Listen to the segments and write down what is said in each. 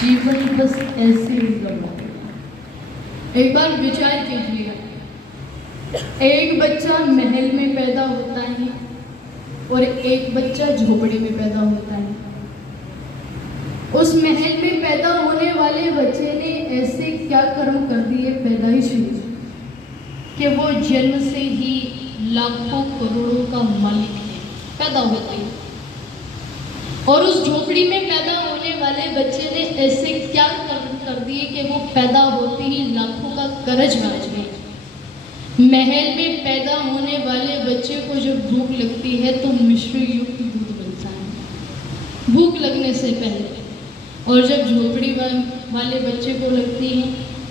जीवन बस ऐसे ही गवा। एक बार विचार कीजिएगा, एक बच्चा महल में पैदा होता है और एक बच्चा झोपड़ी में पैदा होता है। उस महल में पैदा होने वाले बच्चे ने ऐसे क्या कर्म कर दिए पैदाइश में कि वो जन्म से ही लाखों करोड़ों का मालिक है, पैदा होते ही। और उस झोपड़ी में पैदा होने वाले बच्चे ने ऐसे क्या कर्म कर दिए कि वो पैदा होते ही लाखों का कर्जबाज है। महल में पैदा होने वाले बच्चे को जब भूख लगती है तो मिश्र युक्त दूध मिलता है भूख लगने से पहले, और जब झोपड़ी वाले बच्चे को लगती है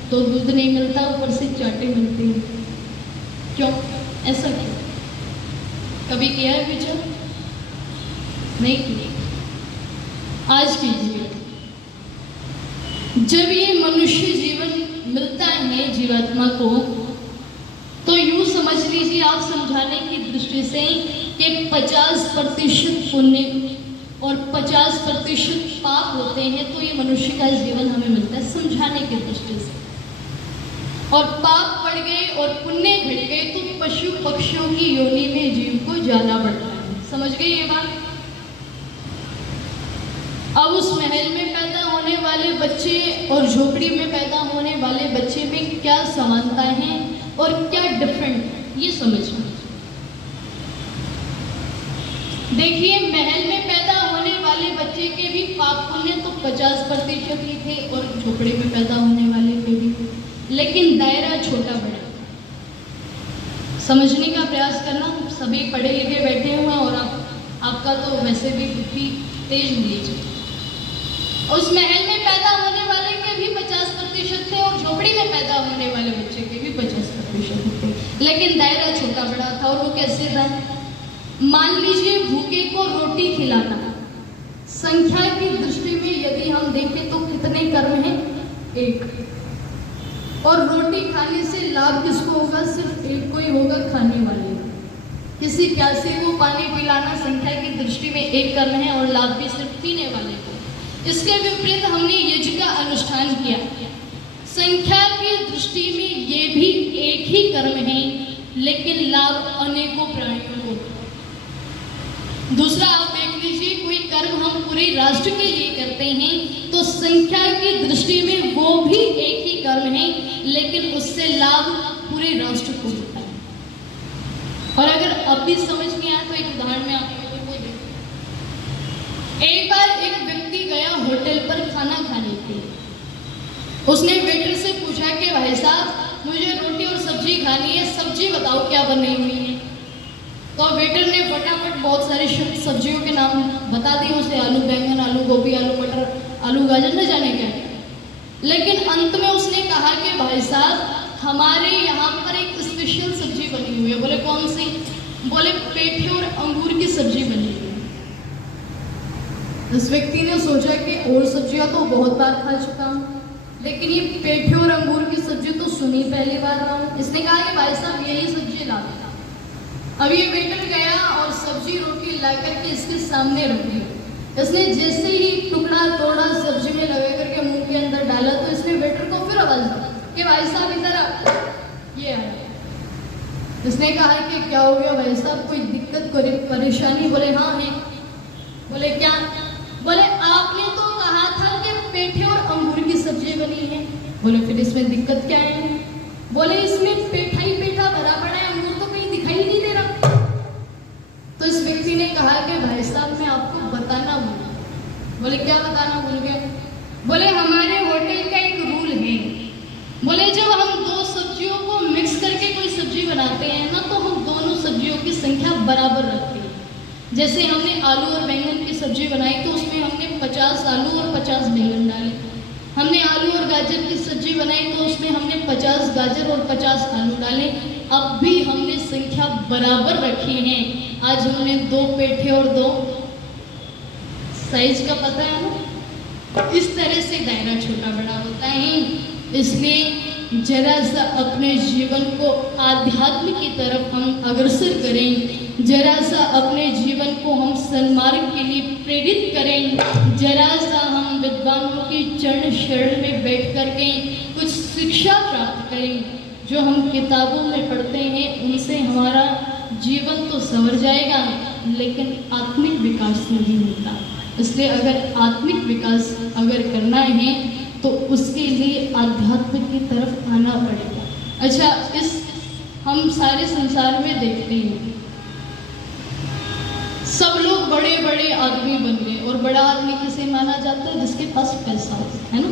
तो दूध नहीं मिलता, ऊपर से चाटे मिलते हैं। क्यों? ऐसा क्यों? कभी किया है विचार? नहीं किया, आज कीजिए। जब ये मनुष्य जीवन मिलता है जीवात्मा को, तो यूं समझ लीजिए आप समझाने की दृष्टि से कि 50% पुण्य और 50% पाप होते हैं, तो ये मनुष्य का जीवन हमें मिलता है समझाने की दृष्टि से। और पाप बढ़ गए और पुण्य घट गए तो पशु पक्षियों की योनि में जीव को जाना पड़ता है। समझ गए ये बात? अब उस महल में पैदा होने वाले बच्चे और झोपड़ी में पैदा होने वाले बच्चे में क्या समानता है और क्या डिफरेंट है, ये समझना। देखिए, महल में पैदा होने वाले बच्चे के भी पाप पुण्य तो 50% ही थे और झोपड़ी में पैदा होने वाले के भी, लेकिन दायरा छोटा बड़ा। समझने का प्रयास करना, सभी पढ़े लिखे बैठे हुए हैं और आपका तो वैसे भी बुद्धि तेज लीजिए। उस महल में पैदा होने वाले के भी 50% थे और झोपड़ी में पैदा होने वाले बच्चे के भी 50% थे, लेकिन दायरा छोटा बड़ा था। और वो कैसे था? मान लीजिए भूखे को रोटी खिलाना, संख्या की दृष्टि में यदि हम देखें तो कितने कर्म हैं? एक। और रोटी खाने से लाभ किसको होगा? सिर्फ एक को ही होगा, खाने वाले। किसी प्यासे को पानी पिलाना संख्या की दृष्टि में एक कर्म है और लाभ भी सिर्फ पीने वाले को। इसके विपरीत हमने यज्ञ का अनुष्ठान किया, संख्या की दृष्टि में ये भी एक ही कर्म है, लेकिन लाभ अनेकों प्राणियों को। दूसरा, आप देख लीजिए, कोई कर्म हम पूरे राष्ट्र के लिए करते हैं तो संख्या की दृष्टि में वो भी एक ही कर्म है, लेकिन उससे लाभ पूरे राष्ट्र को होता है। और अगर अब भी समझ नहीं आया तो एक उदाहरण में आपको एक बार एक व्यक्ति गया होटल पर खाना खाने के लिए। उसने वेटर से पूछा कि भाई साहब, मुझे रोटी और सब्जी खानी है, सब्जी बताओ क्या बनी हुई है। तो वेटर ने फटाफट बहुत सारे सब्जियों के नाम बता दिए उसे, आलू बैंगन, आलू गोभी, आलू मटर, आलू गाजर, न जाने क्या। लेकिन अंत में उसने कहा कि भाई साहब, हमारे यहाँ पर एक स्पेशल सब्जी बनी हुई है। बोले कौन सी? बोले पेठे और अंगूर की सब्जी बनी हुई है। इस व्यक्ति ने सोचा कि और सब्जियां तो बहुत बार खा चुका हूँ, लेकिन ये पेठे और अंगूर की सब्जी तो सुनी पहली बार रहा हूँ। इसने कहा कि भाई साहब यही सब्जी ला देना। अब ये वेटर गया और सब्जी रोटी ला करके इसके सामने रख दी। इसने जैसे ही टुकड़ा तोड़ा, सब्जी में लगा करके मुंह के अंदर डाला, तो इसने वेटर को फिर आवाज दी कि भाई साहब इधर आ। ये आ। इसने कहा कि क्या हो गया भाई साहब, कोई दिक्कत, कोई परेशानी? बोले हाँ है। बोले क्या? बोले आपने तो कहा था कि पेठे और अंगूर की सब्जी बनी है। बोले फिर इसमें दिक्कत क्या है? बोले इसमें पेठा ही पेठा भरा पड़ा है, अंगूर तो कहीं दिखाई नहीं दे रहा। तो इस व्यक्ति ने कहा कि भाई साहब मैं आपको बताना भूल गया। बोले क्या बताना भूल गए? बोले हमारे होटल का एक रूल है, बोले जब हम दो सब्जियों को मिक्स करके कोई सब्जी बनाते हैं ना, तो हम दोनों सब्जियों की संख्या बराबर रखते हैं। जैसे हमने आलू और बैंगन की सब्जी बनाई तो उसमें हमने 50 आलू और 50 बैंगन डाले। हमने आलू और गाजर की सब्जी बनाई तो उसमें हमने 50 गाजर और 50 आलू डाले। अब भी हमने संख्या बराबर रखी है। आज हमने 2 पेठे और 2 साइज का पता है ना। इस तरह से दायरा छोटा बड़ा होता है। इसलिए जरा सा अपने जीवन को आध्यात्म की तरफ हम अग्रसर करें, जरा सा अपने जीवन को हम सन्मार्ग के लिए प्रेरित करें, जरा सा हम विद्वानों के चरण शरण में बैठ करके कुछ शिक्षा प्राप्त करें। जो हम किताबों में पढ़ते हैं उनसे हमारा जीवन तो संवर जाएगा, लेकिन आत्मिक विकास नहीं होता। इसलिए अगर आत्मिक विकास अगर करना है तो उसके लिए आध्यात्म की तरफ आना पड़ेगा। अच्छा, इस हम सारे संसार में देखते हैं सब लोग बड़े बड़े आदमी बन गए, और बड़ा आदमी किसे माना जाता है? जिसके पास पैसा हो, है ना।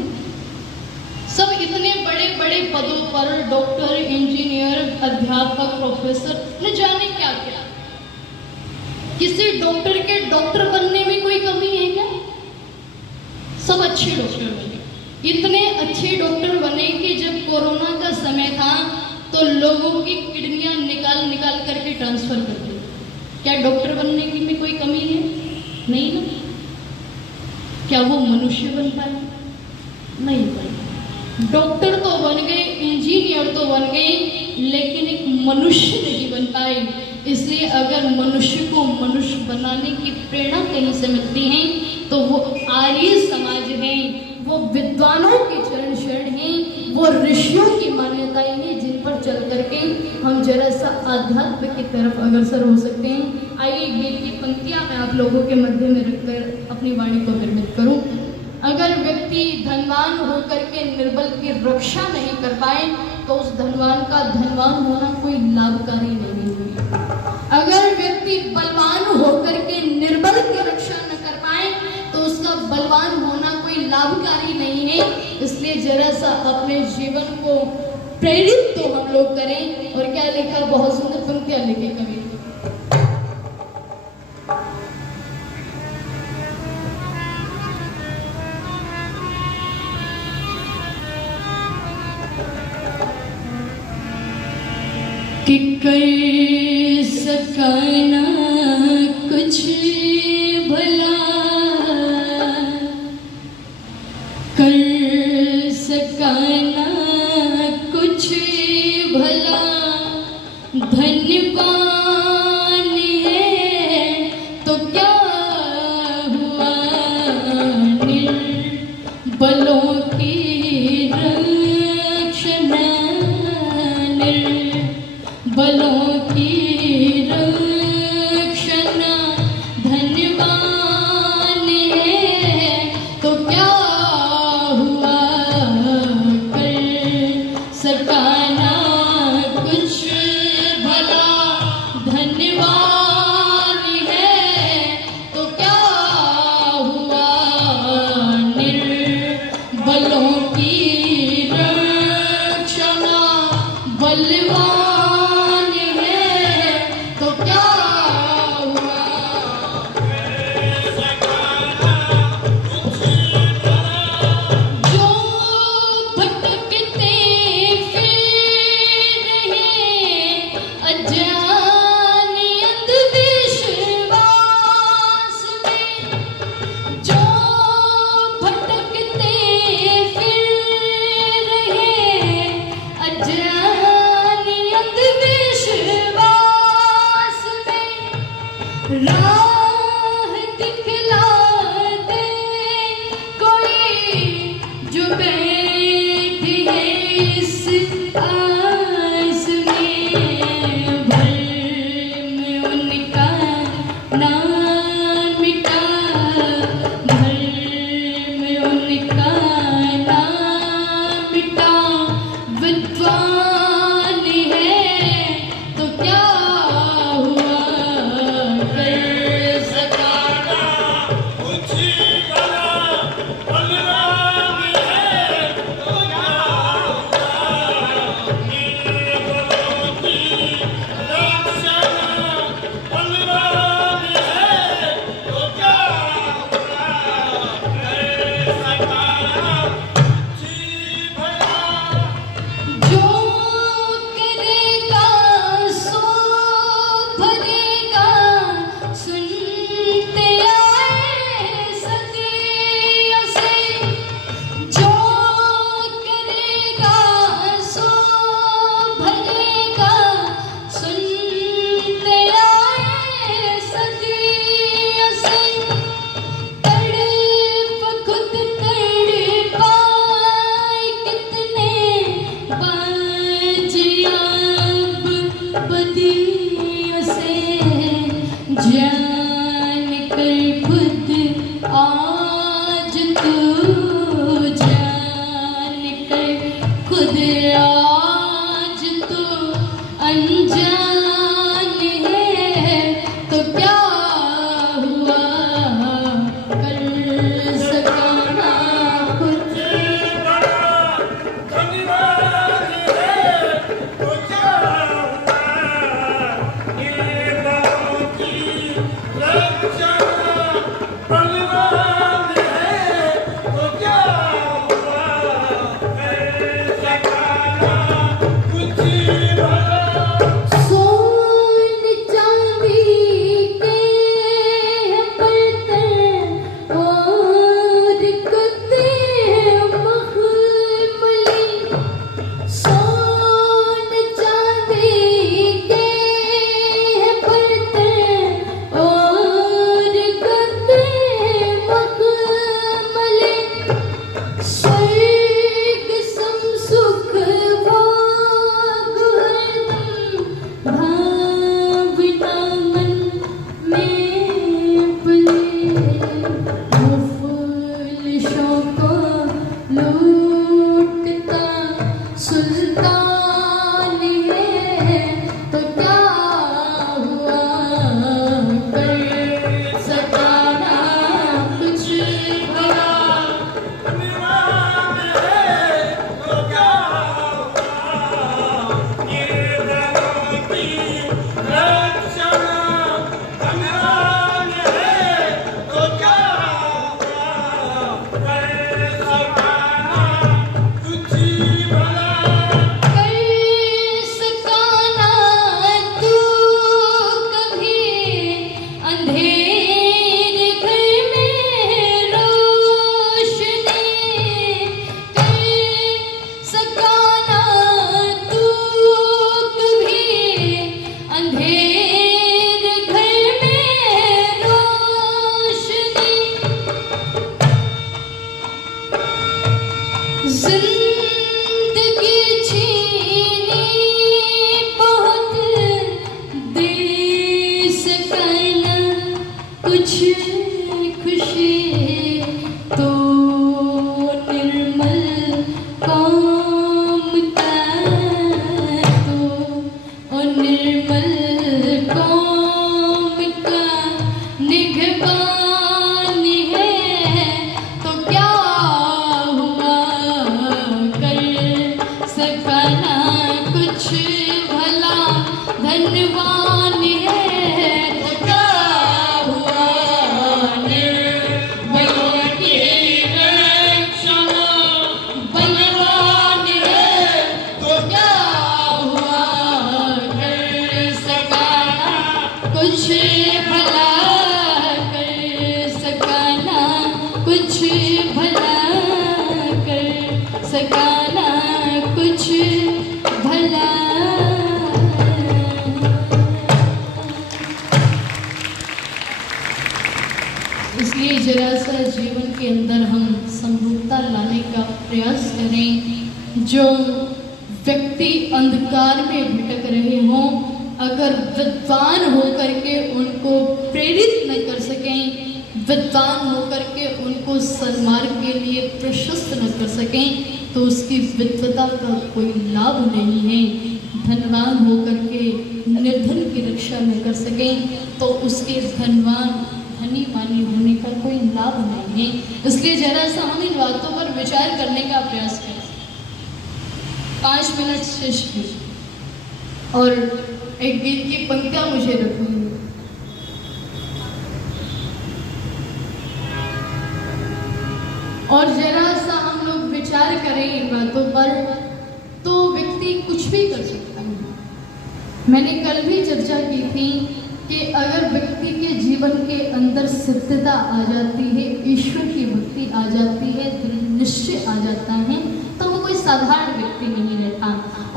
सब इतने बड़े बड़े पदों पर, डॉक्टर, इंजीनियर, अध्यापक, प्रोफेसर, न जाने क्या क्या। किसी डॉक्टर के डॉक्टर बनने में कोई कमी है क्या? सब अच्छे डॉक्टर बने। इतने अच्छे डॉक्टर बने कि जब कोरोना का समय था तो लोगों की किडनियां निकाल निकाल करके ट्रांसफर कर दी। क्या डॉक्टर बनने की में कोई कमी है? नहीं ना। क्या वो मनुष्य बन पाए? नहीं बने। डॉक्टर तो बन गए, इंजीनियर तो बन गए, लेकिन एक मनुष्य नहीं बन पाए। इसलिए अगर मनुष्य को मनुष्य बनाने की प्रेरणा कहीं से मिलती है तो वो आर्य समाज है, वो विद्वानों के चरण शरण हैं, वो ऋषियों की मान्यताएं हैं, जिन पर चल करके हम जरा सा आध्यात्म की तरफ अग्रसर हो सकते हैं। आइए गीत की पंक्तियां मैं आप लोगों के मध्य में रखकर अपनी वाणी को निर्मित करूं। अगर व्यक्ति धनवान होकर के निर्बल की रक्षा नहीं कर पाए तो उस धनवान का धनवान होना कोई लाभकारी नहीं है। अगर व्यक्ति बलवान होकर के निर्बल की रक्षा न कर पाए तो उसका बलवान होना कोई लाभकारी नहीं है। इसलिए जरा सा अपने जीवन को प्रेरित तो हम लोग करें। और क्या लिखा, बहुत सुंदर पंक्तियां लिखी कवि। कि कर सकाना कुछ भला, कर सकाना कुछ भला, धन्यवान है तो क्या हुआ, निर्बलों की रक्षणा, बलों की रक्षणा, कर खुद आज तू जान कर खुद आज तू अनजान है तो क्या हुआ कर सका ना कुछ जिंदगी छीनी बहुत दे सकना कुछ खुशी तो निर्मल काम का तो और निर्मल काम का निगहबान है तो क्या हुआ कर सकना कुछ भला धनवान है तो क्या हुआ निर्भय की रक्षा बलवान है तो क्या हुआ कर सकना कुछ भला कर सकना कुछ भला कर सकना कुछ भला इसलिए जरा सा जीवन के अंदर हम समरूपता लाने का प्रयास करें। जो व्यक्ति अंधकार में भटक रहे हों, अगर विद्वान होकर के उनको प्रेरित न कर सकें, विद्वान होकर के उनको सन्मार्ग के लिए प्रशस्त न कर सकें, तो उसकी विद्वता का कोई लाभ नहीं है। धनवान होकर के निर्धन की रक्षा न कर सकें, तो उसके धनवान धनी मानी होने का कोई लाभ नहीं है। इसलिए जरा सा हम इन बातों पर विचार करने का प्रयास करें। 5 मिनट शेष और एक गीत की पंक्तियां मुझे रखूंगी। और जरा सा हम लोग विचार करें इन बातों पर, तो व्यक्ति कुछ भी कर सकता है। मैंने कल भी चर्चा की थी कि अगर व्यक्ति के जीवन के अंदर सिद्धता आ जाती है, ईश्वर की भक्ति आ जाती है, दृढ़ निश्चय आ जाता है, तो वो कोई साधारण व्यक्ति नहीं रहता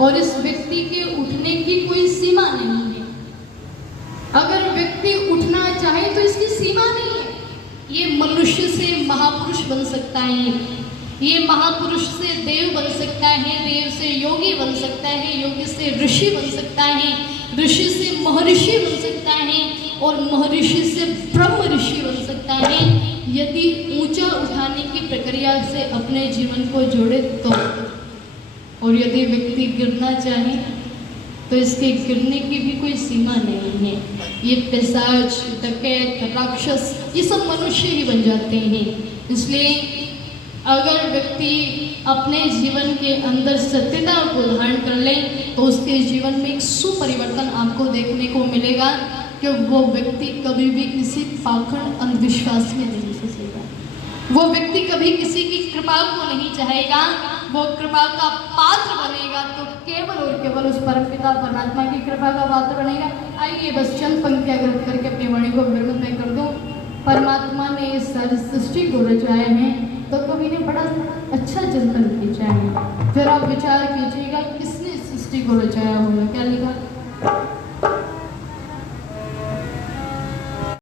और इस व्यक्ति के उठने की कोई सीमा नहीं है। अगर व्यक्ति उठना चाहे तो इसकी सीमा नहीं है। ये मनुष्य से महापुरुष बन सकता है, ये महापुरुष से देव बन सकता है, देव से योगी बन सकता है, योगी से ऋषि बन सकता है, ऋषि से महर्षि बन सकता है, और महर्षि से ब्रह्म ऋषि बन सकता है यदि ऊंचा उठाने की प्रक्रिया से अपने जीवन को जोड़े तो। और यदि व्यक्ति गिरना चाहे तो इसके गिरने की भी कोई सीमा नहीं है। ये पिशाच, डकैत, राक्षस ये सब मनुष्य ही बन जाते हैं। इसलिए अगर व्यक्ति अपने जीवन के अंदर सत्यता को धारण कर ले तो उसके जीवन में एक सुपरिवर्तन आपको देखने को मिलेगा कि वो व्यक्ति कभी भी किसी पाखंड अंधविश्वास में नहीं फंसेगा। वो व्यक्ति कभी किसी की कृपा को नहीं चाहेगा, वो कृपा का पात्र बनेगा तो केवल और केवल उस परमपिता परमात्मा की कृपा का पात्र बनेगा। आइए बस चंद पंक्तियां ग्रंथ करके अपनी वाणी को विरमत में कर दूं। परमात्मा ने इस सारी सृष्टि को रचाया है तो कभी ने बड़ा अच्छा चिंतन कीजिए। जरा विचार कीजिएगा किसने सृष्टि को रचाया होगा। क्या लिखा?